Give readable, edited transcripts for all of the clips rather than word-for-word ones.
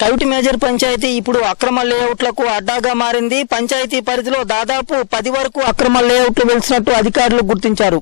Kaviti major panchayat ఇప్పుడు అక్రమ లేఅవుట్లకు అడ్డాగా మారింది. పంచాయతీ పరిధిలో దాదాపు 10 వరకు అక్రమ లేఅవుట్లు వెలిసినట్టు అధికారులు గుర్తించారు.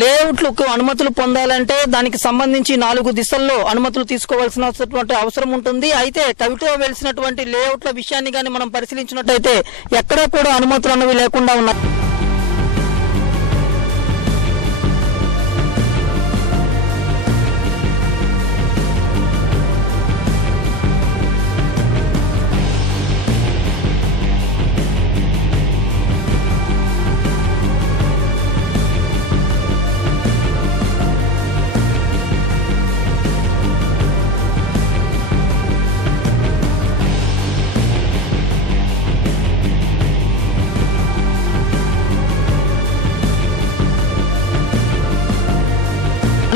లేఅవుట్లకు అనుమతులు పొందాలంటే దానికి సంబంధించి 4 దిశల్లో అనుమతులు తీసుకోవాల్సినటువంటి అవసరం ఉంటుంది. అయితే కవిటలో వెలిసినటువంటి లేఅవుట్ల విషయాన్ని గాని మనం పరిశీలించినట్టయితే ఎక్కడా కూడా అనుమతులు అనేవి లేకుండా ఉన్నాయి.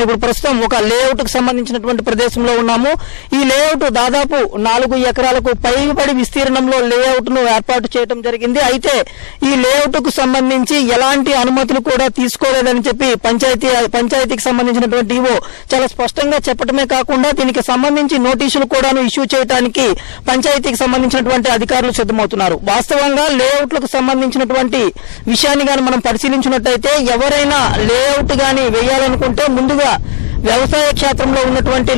ఇప్పుడు ప్రస్తుతం ఒక లేఅవుట్ కు సంబంధించినటువంటి ప్రదేశంలో ఉన్నాము. ఈ లేఅవుట్ దాదాపు 4 ఎకరాలకు పైబడి విస్తీర్ణంలో లేఅవుట్ ను ఏర్పాటు చేయడం జరిగింది. అయితే ఈ లేఅవుట్ కు సంబంధించి ఎలాంటి అనుమతులు కూడా తీసుకోలేదని చెప్పి పంచాయతీకి సంబంధించినటువంటి ఈవో చాలా స్పష్టంగా చెప్పడమే కాకుండా దీనికి సంబంధించి నోటీసులు కూడా ఇష్యూ చేయడానికి పంచాయతీకి సంబంధించినటువంటి అధికారులు సిద్ధమవుతున్నారు. వాస్తవంగా లేఅవుట్లకు సంబంధించినటువంటి విషయాన్ని గాని మనం పరిశీలించినట్టయితే ఎవరైనా లేఅవుట్ గాని వేయాలనుకుంటే ముందుగా వ్యవసాయ క్షేత్రంలో ఉన్నటువంటి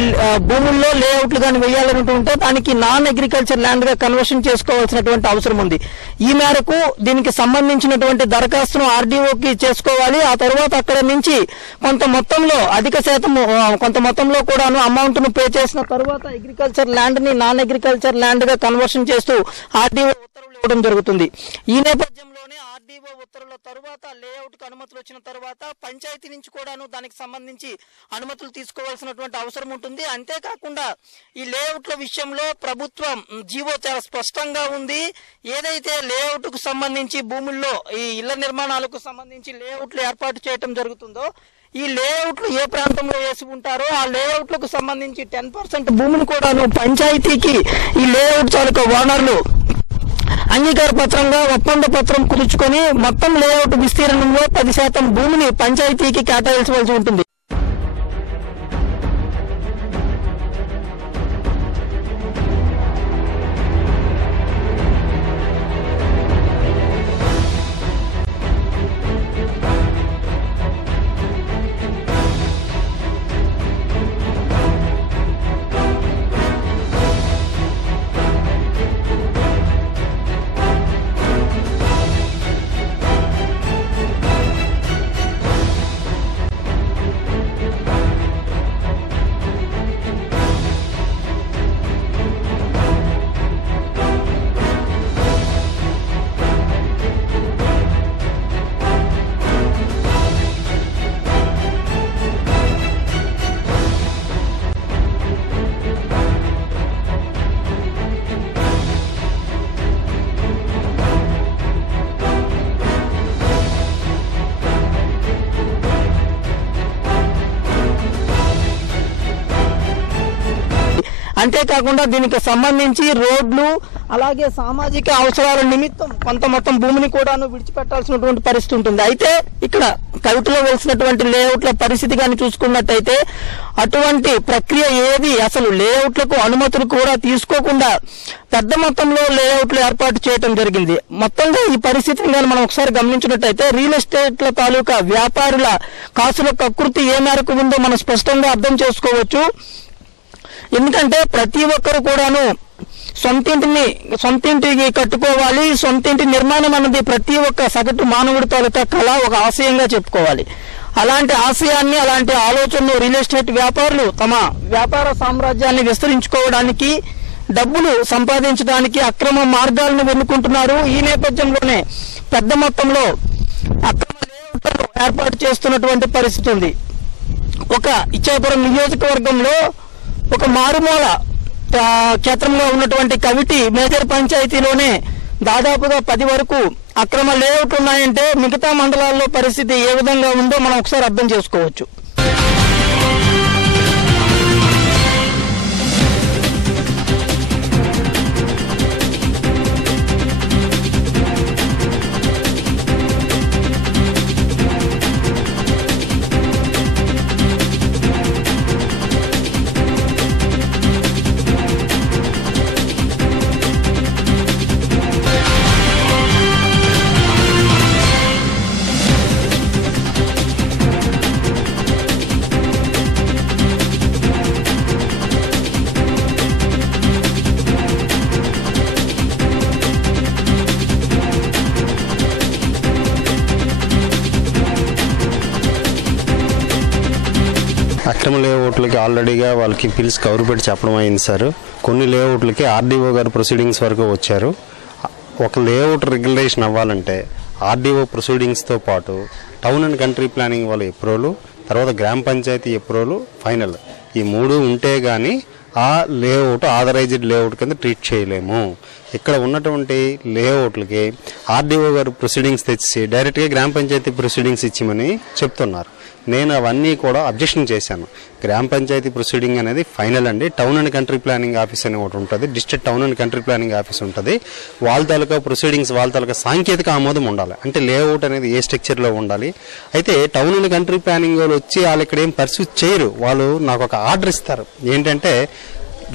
భూముల్లో లేఅవుట్లు గాని వేయాలనుకుంటే దానికి నాన్ అగ్రికల్చర్ ల్యాండ్ గా కన్వర్షన్ చేసుకోవాల్సినటువంటి అవసరం ఉంది. ఈ మేరకు దీనికి సంబంధించినటువంటి దరఖాస్తును ఆర్డీఓకి చేసుకోవాలి. ఆ తర్వాత అక్కడ నుంచి కొంత మొత్తంలో కూడాను అమౌంట్ ను పే చేసిన తర్వాత అగ్రికల్చర్ ల్యాండ్ ని నాన్ అగ్రికల్చర్ ల్యాండ్ గా కన్వర్షన్ చేస్తూ ఆర్డీఓ ఉత్తర్వులు ఇవ్వడం జరుగుతుంది. ఈ నేపథ్యంలోనే ఆర్డీఓ ఉత్తర్వుల తర్వాత లేఅవుట్ కు అనుమతులు వచ్చిన తర్వాత పంచాయతీ నుంచి కూడాను దానికి సంబంధించి అనుమతులు తీసుకోవాల్సినటువంటి అవసరం ఉంటుంది. అంతేకాకుండా ఈ లేఅవుట్ల విషయంలో ప్రభుత్వం జీవో చాలా స్పష్టంగా ఉంది. ఏదైతే లేఅవుట్ కు సంబంధించి భూముల్లో ఈ ఇళ్ల నిర్మాణాలకు సంబంధించి లేఅవుట్లు ఏర్పాటు చేయడం జరుగుతుందో ఈ లేఅవుట్లు ఏ ప్రాంతంలో వేసి ఉంటారో ఆ లేఅవుట్లకు సంబంధించి 10% భూమిని కూడాను పంచాయతీకి ఈ లేఅవుట్ చాలక ఓనర్లు అంగీకార పత్రంగా ఒప్పంద పత్రం కుదుర్చుకొని మొత్తం లేఅవుట్ విస్తీర్ణంలో 10% భూమిని పంచాయతీకి కేటాయించవలసి ఉంటుంది. అంతేకాకుండా దీనికి సంబంధించి రోడ్లు అలాగే సామాజిక అవసరాల నిమిత్తం కొంత మొత్తం భూమిని కూడాను విడిచిపెట్టాల్సినటువంటి పరిస్థితి ఉంటుంది. అయితే ఇక్కడ కవితలో వెలిసినటువంటి లేఅవుట్ల పరిస్థితి కానీ చూసుకున్నట్టయితే అటువంటి ప్రక్రియ ఏది అసలు లేఅవుట్లకు అనుమతులు కూడా తీసుకోకుండా పెద్ద మొత్తంలో లేఅవుట్లు ఏర్పాటు చేయడం జరిగింది. మొత్తంగా ఈ పరిస్థితిని కానీ మనం ఒకసారి గమనించినట్టయితే రియల్ ఎస్టేట్ల తాలూకా వ్యాపారుల కాసుల కకృతి ఏ మేరకు ఉందో మనం స్పష్టంగా అర్థం చేసుకోవచ్చు. ఎందుకంటే ప్రతి ఒక్కరు కూడాను సొంతింటికి కట్టుకోవాలి. సొంతింటి నిర్మాణం అన్నది ప్రతి ఒక్క సగటు మానవుడి తాలూకా కళ, ఒక ఆశయంగా చెప్పుకోవాలి. అలాంటి ఆశయాన్ని, అలాంటి ఆలోచనలు రియల్ ఎస్టేట్ వ్యాపారులు తమ వ్యాపార సామ్రాజ్యాన్ని విస్తరించుకోవడానికి, డబ్బులు సంపాదించడానికి అక్రమ మార్గాలను వెన్నుకుంటున్నారు. ఈ నేపథ్యంలోనే పెద్ద మొత్తంలో అక్రమ లేఅవుట్లను ఏర్పాటు చేస్తున్నటువంటి పరిస్థితి ఉంది. ఒక ఇచ్చాపురం నియోజకవర్గంలో ఒక మారుమూల క్షేత్రంలో ఉన్నటువంటి కవిటి మేజర్ పంచాయతీలోనే దాదాపుగా 10 వరకు అక్రమ లేఅవుట్లు ఉన్నాయంటే మిగతా మండలాల్లో పరిస్థితి ఏ విధంగా ఉందో మనం ఒకసారి అర్థం చేసుకోవచ్చు. అక్రమ లేఅవుట్లకి ఆల్రెడీగా వాళ్ళకి పిలిచి కవర్ పెట్టి చెప్పడం అయింది సార్. కొన్ని లేఅవుట్లకి ఆర్డీఓ గారు ప్రొసీడింగ్స్ వరకు వచ్చారు. ఒక లేఅవుట్ రెగ్యులేషన్ అవ్వాలంటే ఆర్డీఓ ప్రొసీడింగ్స్తో పాటు టౌన్ అండ్ కంట్రీ ప్లానింగ్ వాళ్ళ అప్రూవల్, తర్వాత గ్రామ పంచాయతీ అప్రూవల్ ఫైనల్, ఈ 3 ఉంటే కానీ ఆ లేఅవుట్ ఆథరైజ్డ్ లేఅవుట్ కింద ట్రీట్ చేయలేము. ఇక్కడ ఉన్నటువంటి లేఅవుట్లకి ఆర్డీఓ గారు ప్రొసీడింగ్స్ తెచ్చి డైరెక్ట్గా గ్రామ పంచాయతీ ప్రొసీడింగ్స్ ఇచ్చిమని చెప్తున్నారు. నేను అవన్నీ కూడా అబ్జెక్షన్ చేశాను. గ్రామ పంచాయతీ ప్రొసీడింగ్ అనేది ఫైనల్ అండి. Town and country planning office అని ఒకటి ఉంటుంది, district town and country planning office ఉంటుంది. వాళ్ళ తాలూకా ప్రొసీడింగ్స్, వాళ్ళ తాలూకా సాంకేతిక ఆమోదం ఉండాలి. అంటే లేఅవుట్ అనేది ఏ స్ట్రక్చర్లో ఉండాలి. అయితే టౌన్ అండ్ కంట్రీ ప్లానింగ్ వాళ్ళు వచ్చి వాళ్ళు ఇక్కడ ఏం పర్సూ చేయరు. వాళ్ళు నాకు ఒక ఆర్డర్ ఇస్తారు. ఏంటంటే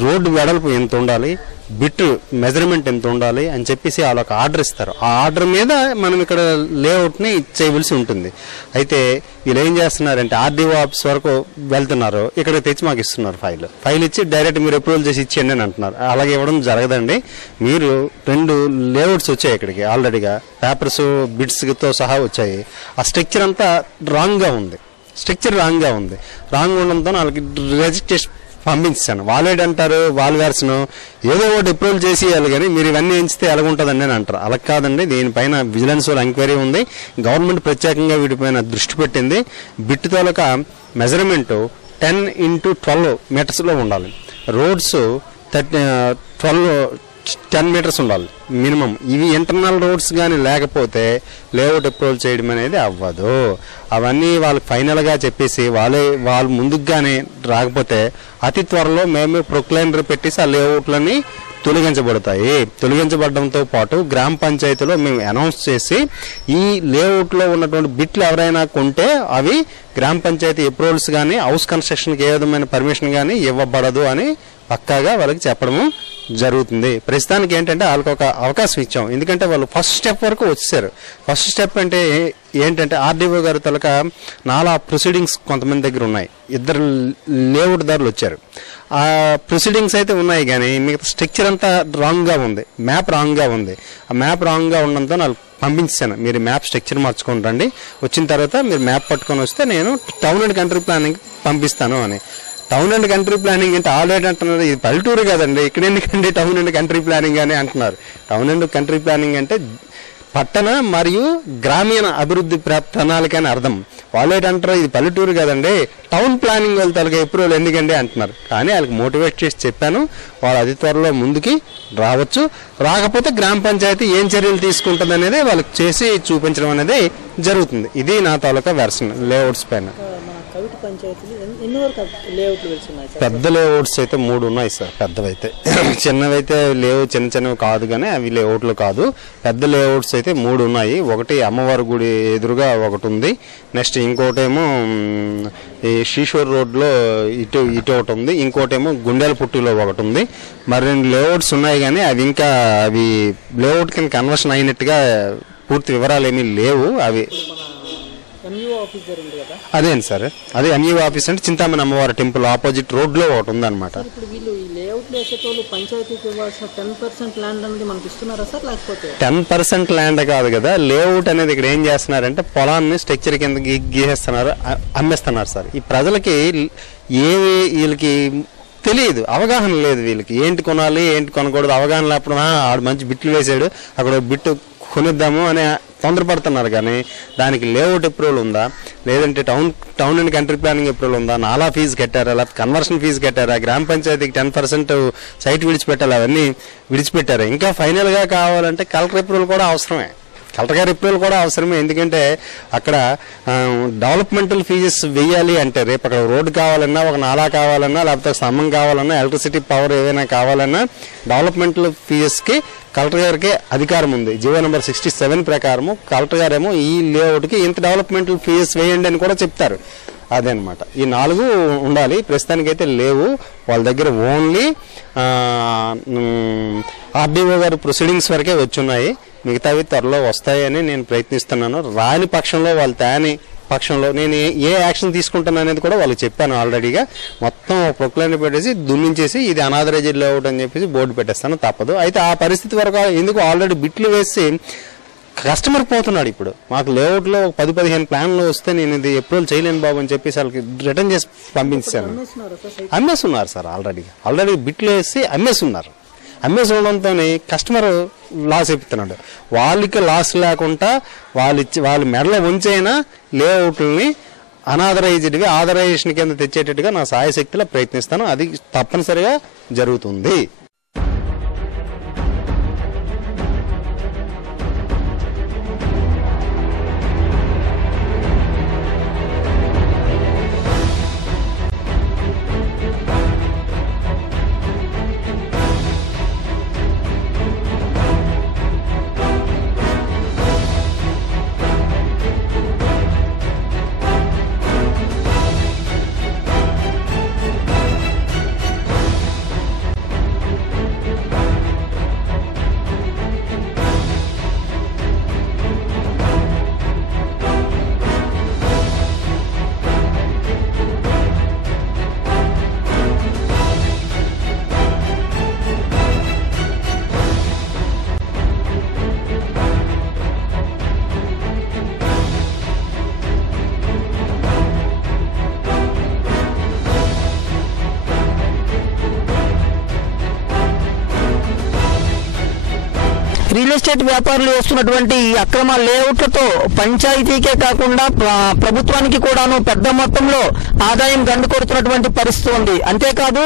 రోడ్డు వెడల్పు ఎంత ఉండాలి, బిట్ మెజర్మెంట్ ఎంత ఉండాలి అని చెప్పేసి వాళ్ళు ఒక ఆర్డర్ ఇస్తారు. ఆ ఆర్డర్ మీద మనం ఇక్కడ లేఅవుట్ని చేయవలసి ఉంటుంది. అయితే వీళ్ళు ఏం చేస్తున్నారంటే ఆర్డీఓ ఆఫీస్ వరకు వెళ్తున్నారు, ఇక్కడ తెచ్చి మాకు ఇస్తున్నారు ఫైల్ ఇచ్చి డైరెక్ట్ మీరు అప్రూవల్ చేసి ఇచ్చేయండి అని అంటున్నారు. అలాగే ఇవ్వడం జరగదండి. మీరు 2 లేఅవుట్స్ వచ్చాయి ఇక్కడికి ఆల్రెడీగా, పేపర్స్ బిట్స్తో సహా వచ్చాయి. ఆ స్ట్రక్చర్ అంతా రాంగ్గా ఉంది. రాంగ్ ఉండడంతో వాళ్ళకి రిజిస్ట్రేషన్ పంపించాను. వాళ్ళేంటారు, వాళ్ళ వెర్షన్ ఏదో ఒకటి అప్రూవల్ చేసి ఇవ్వాలి కానీ మీరు ఇవన్నీ ఎంచితే ఎలాగుంటుందండి అని అంటారు. అలా కాదండి, దీనిపైన విజిలెన్స్ వాళ్ళ ఎంక్వైరీ ఉంది. గవర్నమెంట్ ప్రత్యేకంగా వీటిపైన దృష్టి పెట్టింది. బిట్ తాలూకా మెజర్మెంట్ 10x12 మీటర్స్లో ఉండాలి. రోడ్స్ 10 మీటర్స్ ఉండాలి మినిమం. ఇవి ఇంటర్నల్ రోడ్స్ కానీ లేకపోతే లేఅవుట్ అప్రూవల్ చేయడం అనేది అవ్వదు. అవన్నీ వాళ్ళకి ఫైనల్గా చెప్పేసి వాళ్ళు ముందుగానే రాకపోతే అతి త్వరలో మేమే ప్రొక్లైనర్ పెట్టేసి ఆ లేఅవుట్లని తొలగించబడడంతో పాటు గ్రామ పంచాయతీలో మేము అనౌన్స్ చేసి ఈ లేఅవుట్లో ఉన్నటువంటి బిట్లు ఎవరైనా కొంటే అవి గ్రామ పంచాయతీ అప్రూవల్స్ కానీ హౌస్ కన్స్ట్రక్షన్కి ఏ విధమైన పర్మిషన్ కానీ ఇవ్వబడదు అని పక్కాగా వాళ్ళకి చెప్పడము జరుగుతుంది. ప్రస్తుతానికి ఏంటంటే వాళ్ళకి ఒక అవకాశం ఇచ్చాం. ఎందుకంటే వాళ్ళు ఫస్ట్ స్టెప్ వరకు వచ్చేసారు. ఫస్ట్ స్టెప్ అంటే ఏంటంటే ఆర్డీఓ గారి తలక నాలా ప్రొసీడింగ్స్ కొంతమంది దగ్గర ఉన్నాయి. 2 లేఅవుట్ దారులు వచ్చారు. ఆ ప్రొసీడింగ్స్ అయితే ఉన్నాయి కానీ మిగతా స్ట్రక్చర్ అంతా రాంగ్గా ఉంది, మ్యాప్ రాంగ్గా ఉంది. ఆ మ్యాప్ రాంగ్గా ఉండడంతో నాకు పంపించాను, మీరు మ్యాప్ స్ట్రక్చర్ మార్చుకొని రండి, వచ్చిన తర్వాత మీరు మ్యాప్ పట్టుకొని వస్తే నేను టౌన్ అండ్ కంట్రీ ప్లానింగ్ పంపిస్తాను అని. టౌన్ అండ్ కంట్రీ ప్లానింగ్ అంటే ఆల్రెడీ అంటున్నారు ఇది పల్లెటూరు కదండి, ఇక్కడ ఎందుకండి టౌన్ అండ్ కంట్రీ ప్లానింగ్ అని అంటున్నారు. టౌన్ అండ్ కంట్రీ ప్లానింగ్ అంటే పట్టణ మరియు గ్రామీణ అభివృద్ధి ప్రణాళిక అని అర్థం. వాళ్ళు ఏంటంటారు ఇది పల్లెటూరు కదండి, టౌన్ ప్లానింగ్ వెళ్తారు అప్రూవల్ ఎందుకండి అంటున్నారు. కానీ వాళ్ళకి మోటివేట్ చేసి చెప్పాను, వాళ్ళు అతి త్వరలో ముందుకి రావచ్చు. రాకపోతే గ్రామ పంచాయతీ ఏం చర్యలు తీసుకుంటుంది అనేది వాళ్ళకి చేసి చూపించడం అనేది జరుగుతుంది. ఇది నా తాలూకా వెర్షన్ లేఅవుట్స్ పైన. ఐదు పంచాయతీలు ఎన్ని వరకు లేఅవుట్లు వెళ్తున్నాయి? పెద్ద లేఅవుట్స్ అయితే 3 ఉన్నాయి సార్. పెద్దవైతే చిన్నవైతే లేవు, చిన్నవి కాదు కానీ అవి లేఅవుట్లు కాదు. పెద్ద లేఅవుట్స్ అయితే 3 ఉన్నాయి. ఒకటి అమ్మవారి గుడి ఎదురుగా ఒకటి ఉంది. నెక్స్ట్ ఇంకోటేమో ఈ శ్రీశ్వర్ రోడ్లో ఇటు ఒకటి ఉంది. ఇంకోటేమో గుండెల పుట్టిలో ఒకటి ఉంది. మరి 2 లేఅవుట్స్ ఉన్నాయి కానీ అవి లేఅవుట్ కింద కన్వర్షన్ అయినట్టుగా పూర్తి వివరాలు ఏమీ లేవు. అవి అదేంటి సార్, అదే ఎంఈఓ ఆఫీస్ అంటే చింతామణి అమ్మవారి టెంపుల్ ఆపోజిట్ రోడ్ లో ఒకటి ఉందన్నమాట. 10% ల్యాండ్ కాదు కదా, లేఅవుట్ అనేది ఇక్కడ ఏం చేస్తున్నారంటే పొలాన్ని స్ట్రక్చర్ కింద గీసేస్తున్నారు, అమ్మేస్తున్నారు సార్. ఈ ప్రజలకి వీళ్ళకి తెలియదు, అవగాహన లేదు. వీళ్ళకి ఏంటి కొనాలి ఏంటి కొనకూడదు అవగాహన లేకపోతే ఆడు మంచి బిట్లు వేసాడు అక్కడ బిట్టు కొనిద్దాము అని తొందరపడుతున్నారు. కానీ దానికి లేఅవుట్ అప్రూవల్ ఉందా, లేదంటే town and country planning approval ఉందా, నాలా ఫీజు కట్టారా, లేకపోతే కన్వర్షన్ ఫీజు కట్టారా, గ్రామ పంచాయతీకి 10% సైట్ విడిచిపెట్టాలి, అవన్నీ విడిచిపెట్టారా. ఇంకా ఫైనల్గా కావాలంటే కలెక్టర్ అప్రూవల్ కూడా అవసరమే, కలెక్టర్ గారి అప్రూవల్ కూడా అవసరమే. ఎందుకంటే అక్కడ డెవలప్మెంటల్ ఫీజెస్ వేయాలి అంటే రేపు అక్కడ రోడ్డు కావాలన్నా, ఒక నాలా కావాలన్నా, లేకపోతే స్తంభం కావాలన్నా, ఎలక్ట్రిసిటీ పవర్ ఏదైనా కావాలన్నా డెవలప్మెంటల్ ఫీజెస్కి కలెక్టర్ గారికి అధికారం ఉంది. జీవో నెంబర్ 67 ప్రకారము కలెక్టర్ గారేమో ఈ లేఅవుట్కి ఇంత డెవలప్మెంటల్ ఫీజెస్ వేయండి అని కూడా చెప్తారు. అదనమాట. ఈ 4 ఉండాలి. ప్రస్తుతానికైతే లేవు వాళ్ళ దగ్గర. ఓన్లీ ఆర్డీఓ గారి ప్రొసీడింగ్స్ వరకే వచ్చున్నాయి. మిగతావి త్వరలో వస్తాయని నేను ప్రయత్నిస్తున్నాను. రాని పక్షంలో వాళ్ళు తేని పక్షంలో నేను ఏ యాక్షన్ తీసుకుంటాను అనేది కూడా వాళ్ళకి చెప్పాను ఆల్రెడీగా. మొత్తం ప్రొక్లైన్ పెట్టేసి దున్నించేసి ఇది అనాథరైజ్డ్ లేఅవుట్ అని చెప్పేసి బోర్డు పెట్టేస్తాను, తప్పదు. అయితే ఆ పరిస్థితి వరకు ఎందుకు ఆల్రెడీ బిట్లు వేసి కస్టమర్ పోతున్నాడు. ఇప్పుడు మాకు లేఅవుట్లో 10-15 ప్లాన్లు వస్తే నేను ఇది అప్రూవల్ చేయలేను బాబు అని చెప్పేసి వాళ్ళకి రిటర్న్ చేసి పంపించాను. అమ్మేస్తున్నారు సార్, ఆల్రెడీ బిట్లు వేసి అమ్మేస్తున్నారు. అమ్మేసి ఉండడంతో కస్టమర్ లాస్ అయిపోతున్నాడు. వాళ్ళకి లాస్ లేకుండా వాళ్ళ మెడలో ఉంచైనా లేఅవుట్లని అనాథరైజ్డ్వి ఆథరైజేషన్ కింద తెచ్చేటట్టుగా నా సాయశక్తిలో ప్రయత్నిస్తాను. అది తప్పనిసరిగా జరుగుతుంది. రియల్ ఎస్టేట్ వ్యాపారులు వేస్తున్నటువంటి అక్రమ లేఅవుట్లతో పంచాయతీకే కాకుండా ప్రభుత్వానికి కూడాను పెద్ద మొత్తంలో ఆదాయం గండుకొడుతున్నటువంటి పరిస్థితి ఉంది. అంతేకాదు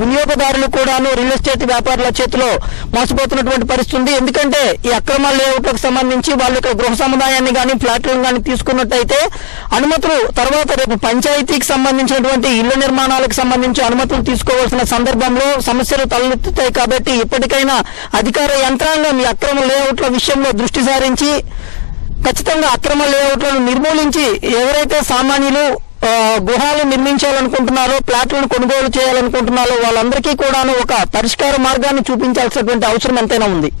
వినియోగదారులు కూడాను రియల్ ఎస్టేట్ వ్యాపారుల చేతిలో మోసపోతున్నటువంటి పరిస్థితి ఉంది. ఎందుకంటే ఈ అక్రమ లేఅవుట్లకు సంబంధించి వాళ్ళు ఇక్కడ గృహ సముదాయాన్ని కానీ ఫ్లాట్లను కానీ తీసుకున్నట్టయితే అనుమతులు తర్వాత రేపు పంచాయతీకి సంబంధించినటువంటి ఇళ్ల నిర్మాణాలకు సంబంధించి అనుమతులు తీసుకోవాల్సిన సందర్భంలో సమస్యలు తలెత్తుతాయి. కాబట్టి ఇప్పటికైనా అధికార యంత్రాంగం అక్రమ లేఅవుట్ల విషయంలో దృష్టి సారించి ఖచ్చితంగా అక్రమ లేఅవుట్లను నిర్మూలించి ఎవరైతే సామాన్యులు గృహాలు నిర్మించాలనుకుంటున్నారో, ప్లాట్లను కొనుగోలు చేయాలనుకుంటున్నారో వాళ్ళందరికీ కూడాను ఒక పరిష్కార మార్గాన్ని చూపించాల్సినటువంటి అవసరం ఎంతైనా ఉంది.